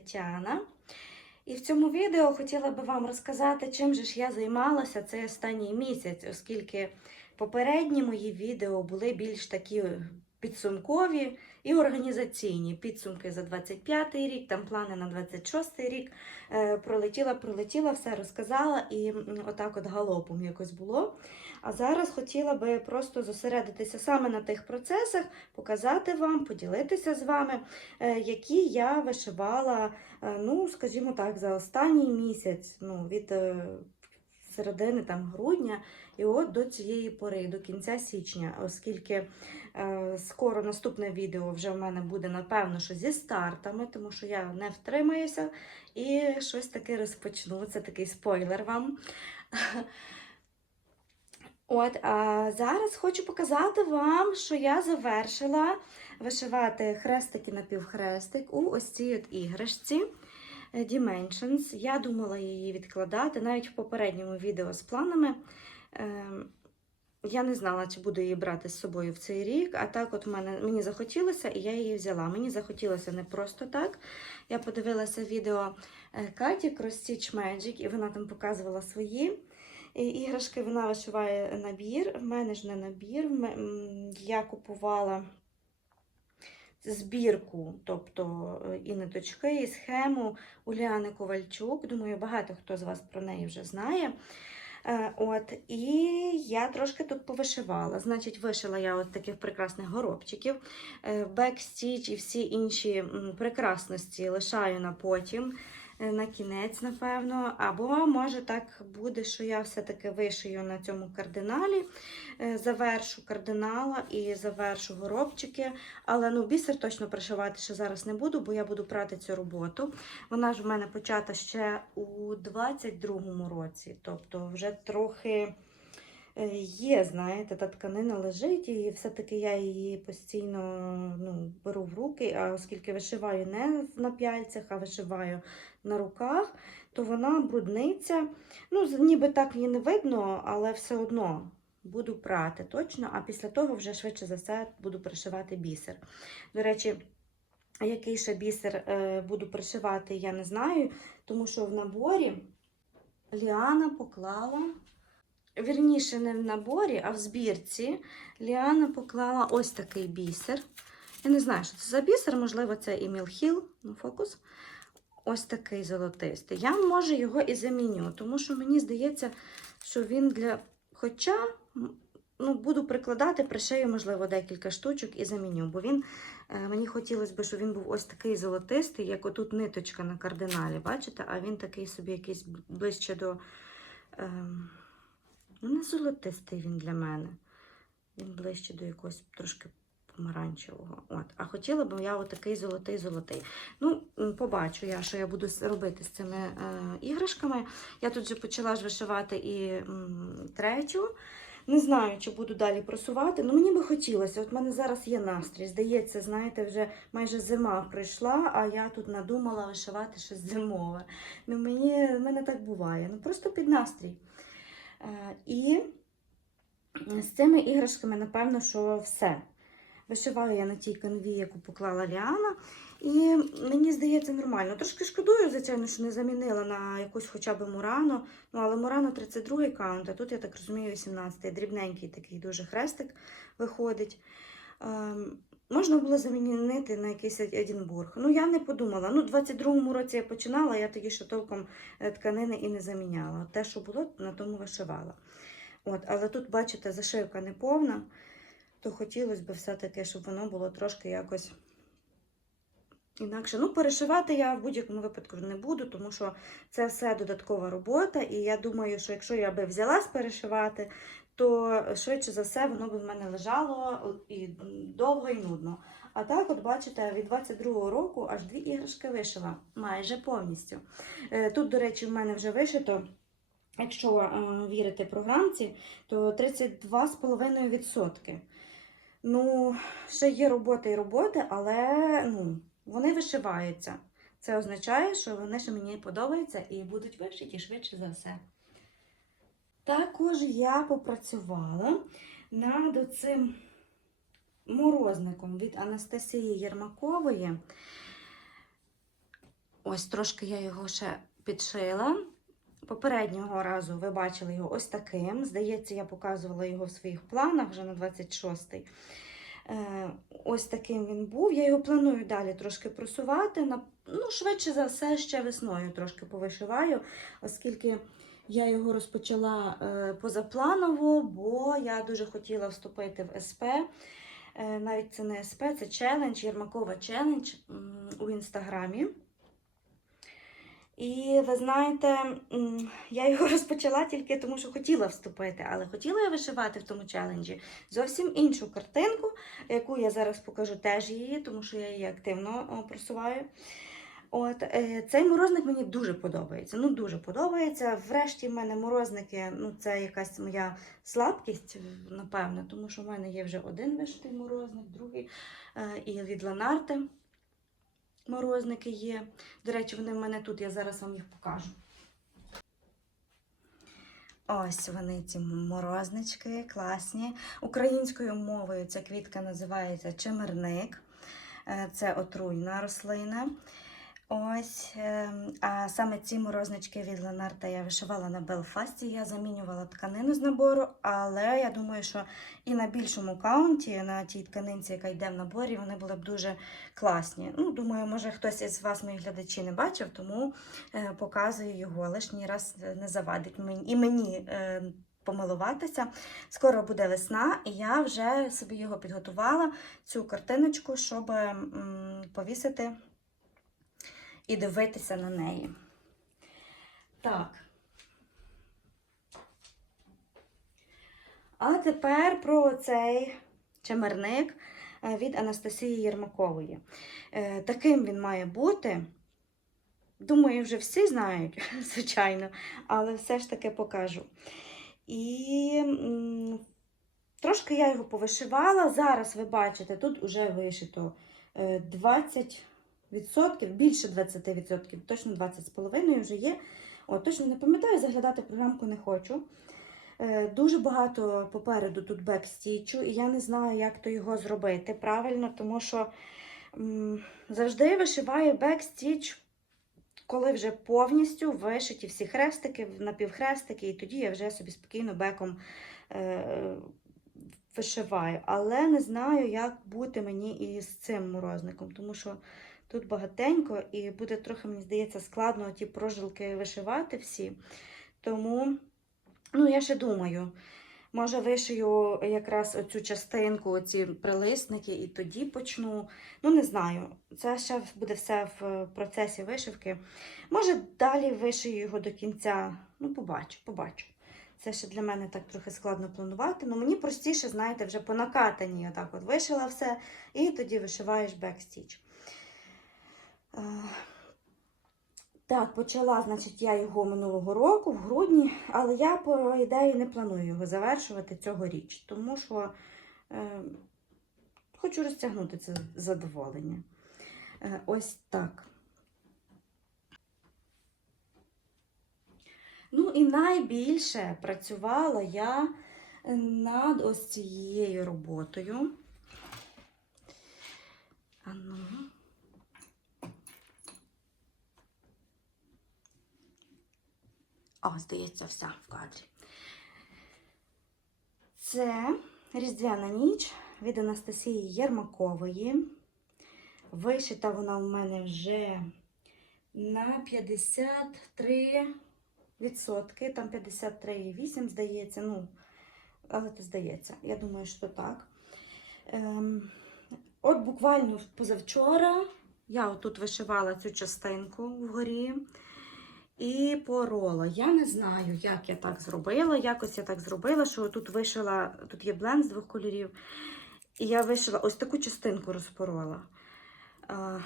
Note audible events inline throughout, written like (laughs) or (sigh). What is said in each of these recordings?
Тетяна. І в цьому відео хотіла би вам розказати, чим же ж я займалася цей останній місяць, оскільки попередні мої відео були більш такі підсумкові і організаційні. Підсумки за 25 рік, там плани на 26 рік. Е, Пролетіла, пролетіла, все розказала і отак от галопом якось було. А зараз хотіла би просто зосередитися саме на тих процесах, показати вам, поділитися з вами, е, які я вишивала, е, ну, скажімо так, за останній місяць, ну, від е, середини там, грудня і от до цієї пори, до кінця січня, оскільки е, скоро наступне відео вже в мене буде, напевно, що зі стартами, тому що я не втримаюся і щось таке розпочну. Це такий спойлер вам. От, а зараз хочу показати вам, що я завершила вишивати хрестики на півхрестик у ось цій от іграшці е, Dimensions. Я думала її відкладати навіть в попередньому відео з планами. Ем, Я не знала, чи буду її брати з собою в цей рік, а так от мене, мені захотілося, і я її взяла. Мені захотілося не просто так. Я подивилася відео е, Каті Cross Stitch Magic, і вона там показувала свої іграшки. Вона вишиває набір. В мене ж не набір. Я купувала збірку, тобто е, і ниточки, і схему Уляни Ковальчук. Думаю, багато хто з вас про неї вже знає. Е, От, і я трошки тут повишивала. Значить, вишила я от таких прекрасних горобчиків. Е, Бекстіч і всі інші прекрасності лишаю на потім, на кінець, напевно. Або може так буде, що я все-таки вишию на цьому кардиналі, е, завершу кардинала і завершу горобчики. Але ну, бісер точно пришивати ще зараз не буду, бо я буду прати цю роботу. Вона ж в мене почата ще у 22-му році, тобто вже трохи е, є, знаєте, та тканина лежить, і все-таки я її постійно ну, беру в руки, а оскільки вишиваю не на пяльцях, а вишиваю на руках, то вона брудниться. Ну, ніби так її не видно, але все одно. Буду прати точно, а після того вже швидше за все буду пришивати бісер. До речі, який ще бісер е, буду пришивати, я не знаю, тому що в наборі Ліана поклала, вірніше, не в наборі, а в збірці Ліана поклала ось такий бісер. Я не знаю, що це за бісер, можливо, це і Мілхіл, ну, фокус. Ось такий золотистий. Я може його і заміню, тому що мені здається, що він для. Хоча ну, буду прикладати, пришию, можливо, декілька штучок і заміню, бо він Е, Мені хотілося б, щоб він був ось такий золотистий, як отут ниточка на кардиналі, бачите? А він такий собі якийсь ближче до. ем, Ну, не золотистий він для мене. Він ближче до якогось трошки помаранчевого. От. А хотіла б я отакий золотий-золотий. Ну, побачу я, що я буду робити з цими е, іграшками. Я тут вже почала ж вишивати і м, третю. Не знаю, чи буду далі просувати. Ну мені би хотілося. От в мене зараз є настрій. Здається, знаєте, вже майже зима пройшла, а я тут надумала вишивати щось зимове. Ну, мені, в мене так буває. Ну просто під настрій. Е, і з цими іграшками, напевно, що все. Вишиваю я на тій канві, яку поклала Ліана. І мені здається нормально. Трошки шкодую, звичайно, що не замінила на якусь хоча б Мурану. Ну, але Мурано 32 й каунт, а тут, я так розумію, 18-й. Дрібненький такий дуже хрестик виходить. Ем, можна було замінити на якийсь Едінбург. Ну, я не подумала. Ну, в 22-му році я починала, я тоді ще толком е, тканини і не заміняла. Те, що було, на тому вишивала. От, але тут, бачите, зашивка не повна, то хотілося б все-таки, щоб воно було трошки якось інакше. Ну, перешивати я в будь-якому випадку не буду, тому що це все додаткова робота. І я думаю, що якщо я би взялась перешивати, то швидше за все воно би в мене лежало і довго і нудно. А так, от бачите, від 22-го року аж дві іграшки вишила майже повністю. Е, Тут, до речі, в мене вже вишито. Якщо е, вірити програмці, то 32,5%. Ну, ще є робота і роботи, але ну, вони вишиваються. Це означає, що вони ще мені подобаються і будуть вишиті швидше за все. Також я попрацювала над цим морозником від Анастасії Єрмакової. Ось трошки я його ще підшила. Попереднього разу ви бачили його ось таким. Здається, я показувала його в своїх планах вже на 26-й. Е, Ось таким він був. Я його планую далі трошки просувати. Ну, швидше за все, ще весною трошки повишиваю, оскільки я його розпочала е, позапланово, бо я дуже хотіла вступити в СП. Е, навіть це не СП, це челендж, Єрмакова челендж у інстаграмі. І ви знаєте, я його (laughs) розпочала тільки тому, що хотіла вступити, але хотіла я вишивати в тому челенджі зовсім іншу картинку, яку я зараз покажу теж її, тому що я її активно просуваю. От е, цей морозник мені дуже подобається. Ну, дуже подобається. Врешті в мене морозники, ну це якась моя слабкість, напевне, тому що в мене є вже один вишитий морозник, другий е, і від Ланарти морозники є. До речі, вони в мене тут, я зараз вам їх покажу. Ось вони, ці морознички, класні. Українською мовою ця квітка називається чемерник. Е, Це отруйна рослина. Ось, ем, а саме ці морознички від Ленарта я вишивала на Белфасті. Я замінювала тканину з набору, але я думаю, що і на більшому каунті, на тій тканинці, яка йде в наборі, вони були б дуже класні. Ну, думаю, може хтось із вас, моїх глядачі, не бачив, тому е, показую його. Лишній раз не завадить і мені. Е, Помилуватися. Скоро буде весна, і я вже собі його підготувала, цю картиночку, щоб повісити і дивитися на неї. Так. А тепер про цей чемерник е, від Анастасії Єрмакової. Е, Таким він має бути. Думаю, вже всі знають, (laughs) звичайно, але все ж таки покажу. І трошки я його повишивала. Зараз ви бачите, тут вже вишито е, 20 відсотків, більше 20%, точно 20,5 вже є. О, точно не пам'ятаю, заглядати програмку не хочу. Е, Дуже багато попереду тут бекстічу, і я не знаю, як то його зробити правильно, тому що м, завжди вишиваю бекстіч, коли вже повністю вишиті всі хрестики, напівхрестики, і тоді я вже собі спокійно беком е, вишиваю. Але не знаю, як бути мені і з цим морозником, тому що Тут багатенько, і буде трохи, мені здається, складно ті прожилки вишивати всі. Тому, ну, я ще думаю, може, вишию якраз оцю частинку, оці прилисники, і тоді почну. Ну, не знаю. Це ще буде все в процесі вишивки. Може, далі вишию його до кінця. Ну, побачу, побачу. Це ще для мене так трохи складно планувати. Ну, мені простіше, знаєте, вже по накатанні отак от вишила все, і тоді вишиваєш бекстіч. Е, Так, почала, значить, я його минулого року, в грудні, але я, по ідеї, не планую його завершувати цьогоріч, тому що е, хочу розтягнути це задоволення. Е, ось так. Ну і найбільше працювала я над ось цією роботою. А ну. О, здається, вся в кадрі. Це Різдвяна ніч від Анастасії Єрмакової. Вишита вона в мене вже на 53 відсотки, там 53,8, здається. Ну, але це здається. Я думаю, що так. Ем, от буквально позавчора я отут вишивала цю частинку вгорі і порола. Я не знаю, як я так зробила. Якось я так зробила, що тут вишила, тут є бленд з двох кольорів. І я вишила ось таку частинку розпорола. А,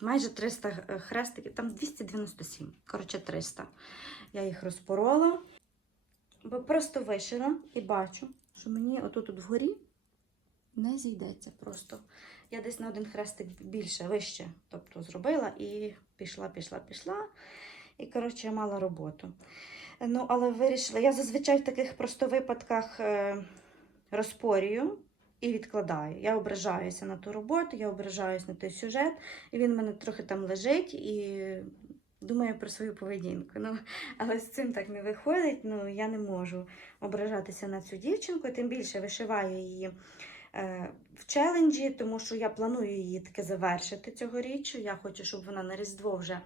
майже 300 хрестиків, там 297, коротше 300. Я їх розпорола, бо просто вишила і бачу, що мені отут -от вгорі не зійдеться просто. Я десь на один хрестик більше, вище, тобто зробила і пішла, пішла, пішла. І, коротше, я мала роботу. Ну, але вирішила, я зазвичай в таких просто випадках е, розпорюю і відкладаю. Я ображаюся на ту роботу, я ображаюся на той сюжет, і він в мене трохи там лежить і думаю про свою поведінку. Ну, але з цим так не виходить. Ну, я не можу ображатися на цю дівчинку, тим більше вишиваю її е, в челенджі, тому що я планую її таки завершити цьогоріч. Я хочу, щоб вона на Різдво вже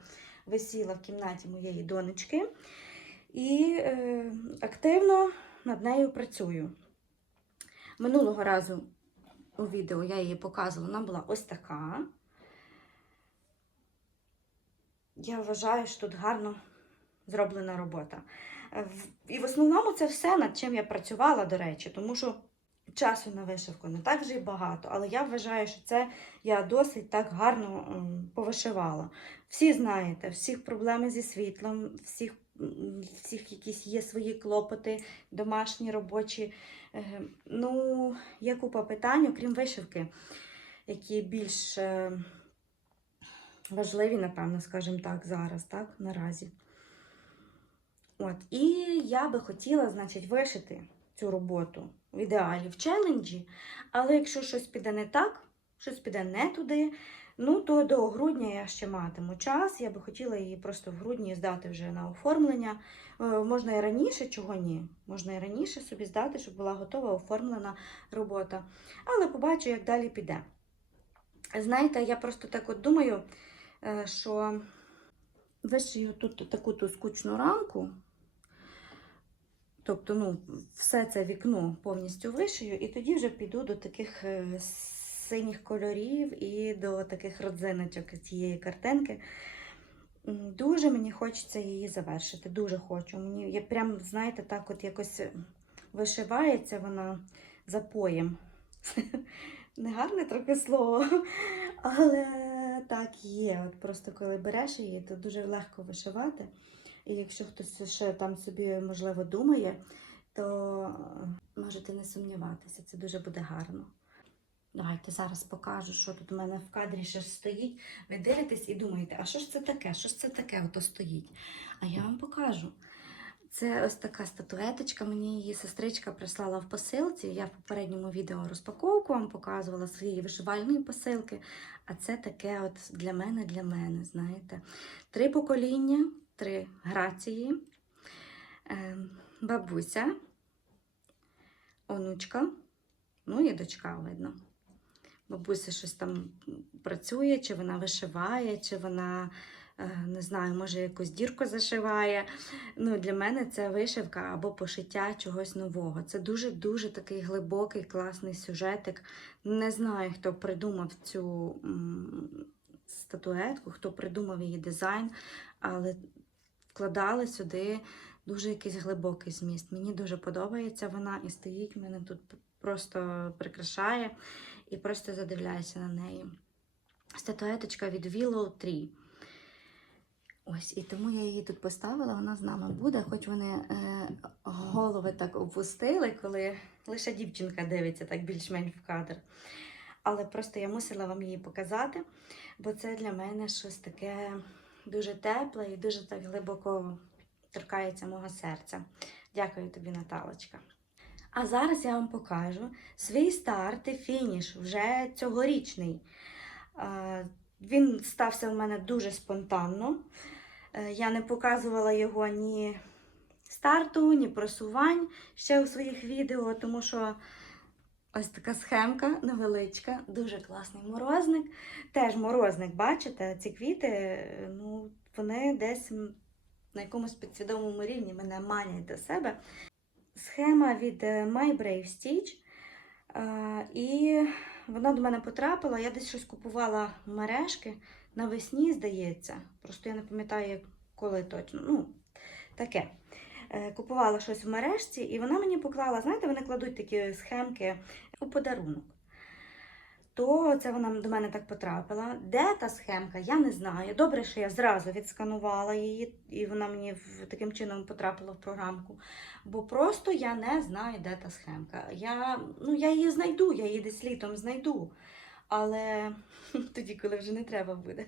висіла в кімнаті моєї донечки. І е, активно над нею працюю. Минулого разу у відео я її показувала, вона була ось така. Я вважаю, що тут гарно зроблена робота. Е, І в основному це все, над чим я працювала, до речі, тому що часу на вишивку не так вже й багато, але я вважаю, що це я досить так гарно повишивала. Всі знаєте, всіх проблеми зі світлом, всіх, всіх якісь є свої клопоти, домашні, робочі. Е, Ну, є купа питань, окрім вишивки, які більш е, важливі, напевно, скажімо так, зараз, так, наразі. От, і я би хотіла, значить, вишити цю роботу в ідеалі в челенджі, але якщо щось піде не так, щось піде не туди, ну то до грудня я ще матиму час. Я би хотіла її просто в грудні здати вже на оформлення. Е, Можна і раніше, чого ні. Можна і раніше собі здати, щоб була готова оформлена робота. Але побачу, як далі піде. Знаєте, я просто так от думаю, е, що вишию тут таку ту скучну рамку. Тобто, ну, все це вікно повністю вишию, і тоді вже піду до таких е, синіх кольорів і до таких родзиночок цієї картинки. Дуже мені хочеться її завершити. Дуже хочу. Мені я прям, знаєте, так от якось вишивається вона запоєм. (laughs) Негарне трохи слово, але так є. От просто коли береш її, то дуже легко вишивати. І якщо хтось ще там собі, можливо, думає, то е, можете не сумніватися, це дуже буде гарно. Давайте зараз покажу, що тут у мене в кадрі ще стоїть. Ви дивитесь і думаєте, а що ж це таке? Що ж це таке ото стоїть? А я вам покажу. Це ось така статуеточка. Мені її сестричка прислала в посилці. Я в попередньому відео розпаковку вам показувала своєї вишивальної посилки. А це таке от для мене, для мене, знаєте. Три покоління, три грації, Ем, бабуся, онучка, ну і дочка видно. Бабуся щось там працює, чи вона вишиває, чи вона, е, не знаю, може якусь дірку зашиває. Ну, для мене це вишивка або пошиття чогось нового. Це дуже-дуже такий глибокий, класний сюжетик. Не знаю, хто придумав цю статуетку, хто придумав її дизайн, але вкладали сюди дуже якийсь глибокий зміст. Мені дуже подобається вона і стоїть мене тут просто прикрашає і просто задивляюся на неї. Статуеточка від Willow Tree. Ось, і тому я її тут поставила, вона з нами буде, хоч вони е, голови так опустили, коли лише дівчинка дивиться так більш-менш в кадр. Але просто я мусила вам її показати, бо це для мене щось таке дуже тепле і дуже так глибоко торкається мого серця. Дякую тобі, Наталочка. А зараз я вам покажу свій старт і фініш вже цьогорічний. Він стався в мене дуже спонтанно. Е, Я не показувала його ні старту, ні просувань ще у своїх відео, тому що ось така схемка невеличка, дуже класний морозник. Теж морозник, бачите, ці квіти, е, ну, вони десь на якомусь підсвідомому рівні мене манять до себе. Схема від е, My Brave Stitch. Е, І вона до мене потрапила. Я десь щось купувала мережки навесні, здається. Просто я не пам'ятаю, коли точно. Ну, таке. Е, Купувала щось в мережці, і вона мені поклала, знаєте, вони кладуть такі схемки у подарунок. То це вона до мене так потрапила. Де та схемка, я не знаю. Добре, що я зразу відсканувала її, і вона мені таким чином потрапила в програмку. Бо просто я не знаю, де та схемка. Я, ну, я її знайду, я її десь літом знайду. Але (laughs) тоді, коли вже не треба буде.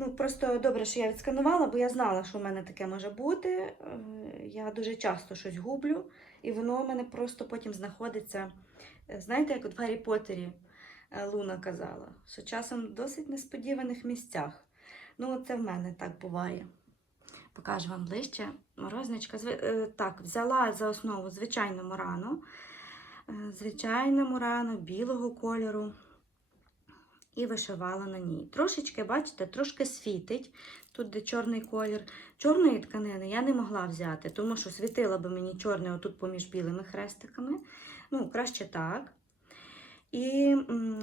Ну, просто добре, що я відсканувала, бо я знала, що в мене таке може бути. Е, Я дуже часто щось гублю І воно у мене просто потім знаходиться. е, Знаєте, як от в Гаррі Поттері е, Луна казала, що часом в досить несподіваних місцях. Ну, це в мене так буває. Покажу вам ближче. Морозничка. Так, взяла за основу звичайну мурану. Звичайну мурану білого кольору. І вишивала на ній. Трошечки, бачите, трошки світить. Тут де чорний колір. Чорної тканини я не могла взяти, тому що світила би мені чорне отут поміж білими хрестиками. Ну, краще так. І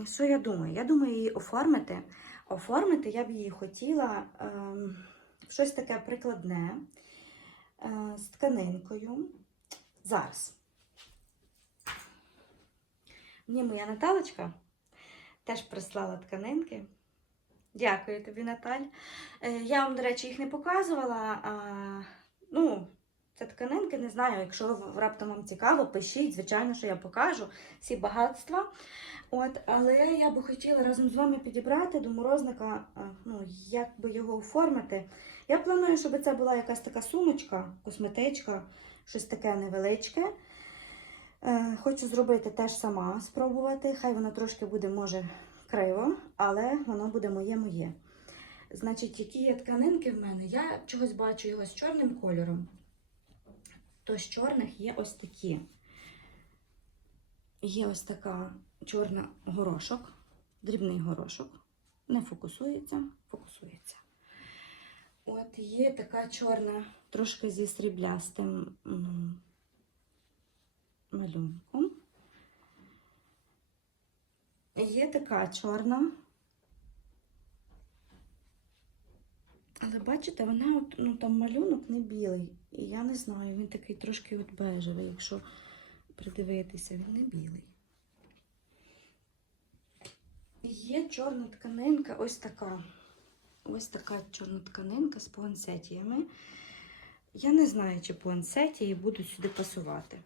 що я думаю? Я думаю її оформити. Оформити я б її хотіла в щось таке прикладне е, з тканинкою. Зараз. Мені моя Наталочка теж прислала тканинки. Дякую тобі, Наталь. Е, Я вам, до речі, їх не показувала. А, ну, це тканинки, не знаю, якщо раптом вам цікаво, пишіть, звичайно, що я покажу всі багатства. От, але я би хотіла разом з вами підібрати до морозника, ну, як би його оформити. Я планую, щоб це була якась така сумочка, косметичка, щось таке невеличке. Е, Хочу зробити теж сама, спробувати. Хай воно трошки буде, може, криво, але воно буде моє-моє. Значить, які є тканинки в мене? Я чогось бачу його з чорним кольором. То з чорних є ось такі. Є ось така чорна горошок, дрібний горошок. Не фокусується, фокусується. От є така чорна, трошки зі сріблястим м, малюнком. Є така чорна. Але бачите, вона ну, там малюнок не білий. І я не знаю, він такий трошки от бежевий, якщо придивитися, він не білий. Є чорна тканинка, ось така. Ось така чорна тканинка з пуансетіями. Я не знаю, чи пуансетії будуть сюди пасувати.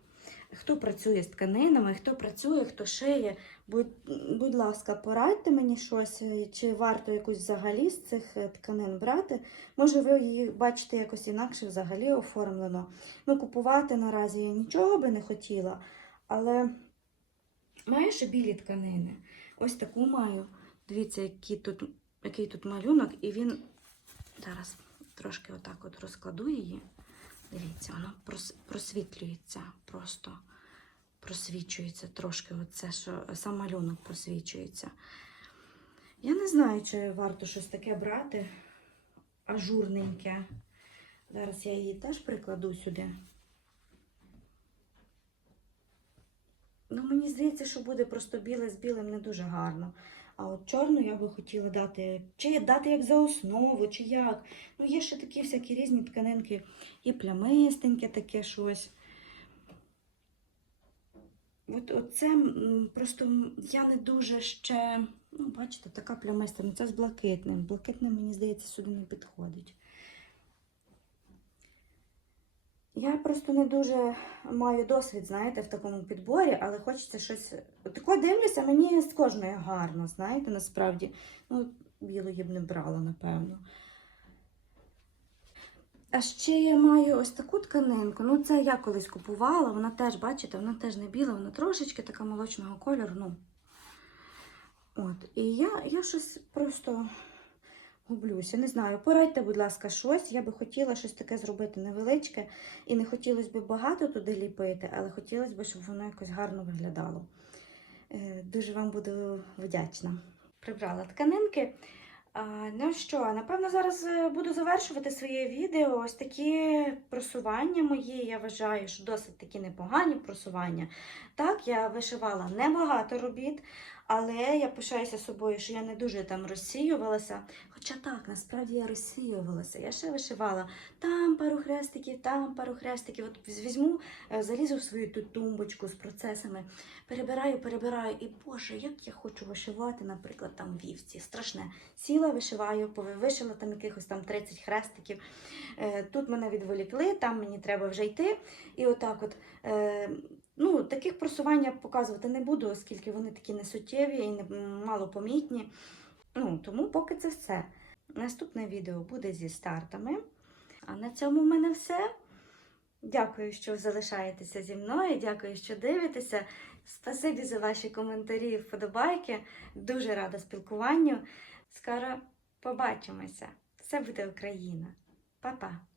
Хто працює з тканинами, хто працює, хто шиє, будь, будь ласка, порадьте мені щось, е, чи варто якусь взагалі з цих е, тканин брати. Може, ви її бачите якось інакше взагалі оформлено. Ну, купувати наразі я нічого би не хотіла, але маю ще білі тканини. Ось таку маю. Дивіться, який тут, який тут малюнок, і він зараз трошки отак от розкладу її. Дивіться, воно просвітлюється просто. Просвічується трошки, оце, що сам малюнок просвічується. Я не знаю, чи варто щось таке брати. Ажурненьке. Зараз я її теж прикладу сюди. Ну, мені здається, що буде просто біле з білим не дуже гарно. А от чорну я би хотіла дати, чи дати як за основу, чи як. Ну, є ще такі всякі різні тканинки, і плямистеньке таке щось. От, оце просто я не дуже ще. Ну, бачите, така плямиста. Ну, це з блакитним. Блакитним, мені здається, сюди не підходить. Я просто не дуже маю досвід, знаєте, в такому підборі, але хочеться щось. Тако дивлюся, мені з кожної гарно, знаєте, насправді. Ну, білої б не брала, напевно. А ще я маю ось таку тканинку. Ну, це я колись купувала, вона теж, бачите, вона теж не біла, вона трошечки така молочного кольору. Ну. От. І я, я щось просто гублюся. Не знаю. Порадьте, будь ласка, щось. Я би хотіла щось таке зробити невеличке. І не хотілося б багато туди ліпити, але хотілося б, щоб воно якось гарно виглядало. Е, Дуже вам буду вдячна. Прибрала тканинки. Ну що, напевно, зараз е, буду завершувати своє відео. Ось такі просування мої, я вважаю, що досить такі непогані просування. Так, я вишивала небагато робіт, але я пишаюся собою, що я не дуже там розсіювалася. Хоча так, насправді я розсіювалася. Я ще вишивала там пару хрестиків, там пару хрестиків. От візьму, е, залізу в свою ту тумбочку з процесами, перебираю, перебираю. І Боже, як я хочу вишивати, наприклад, там вівці. Страшне. Сіла, вишиваю, пови- вишила там якихось там 30 хрестиків. Е, Тут мене відволікли, там мені треба вже йти. І отак от. Ну, Таких просувань я показувати не буду, оскільки вони такі несуттєві і малопомітні. Ну, Тому поки це все. Наступне відео буде зі стартами. А на цьому в мене все. Дякую, що залишаєтеся зі мною, дякую, що дивитеся. Спасибі за ваші коментарі і вподобайки. Дуже рада спілкуванню. Скоро побачимося! Все буде Україна! Па-па!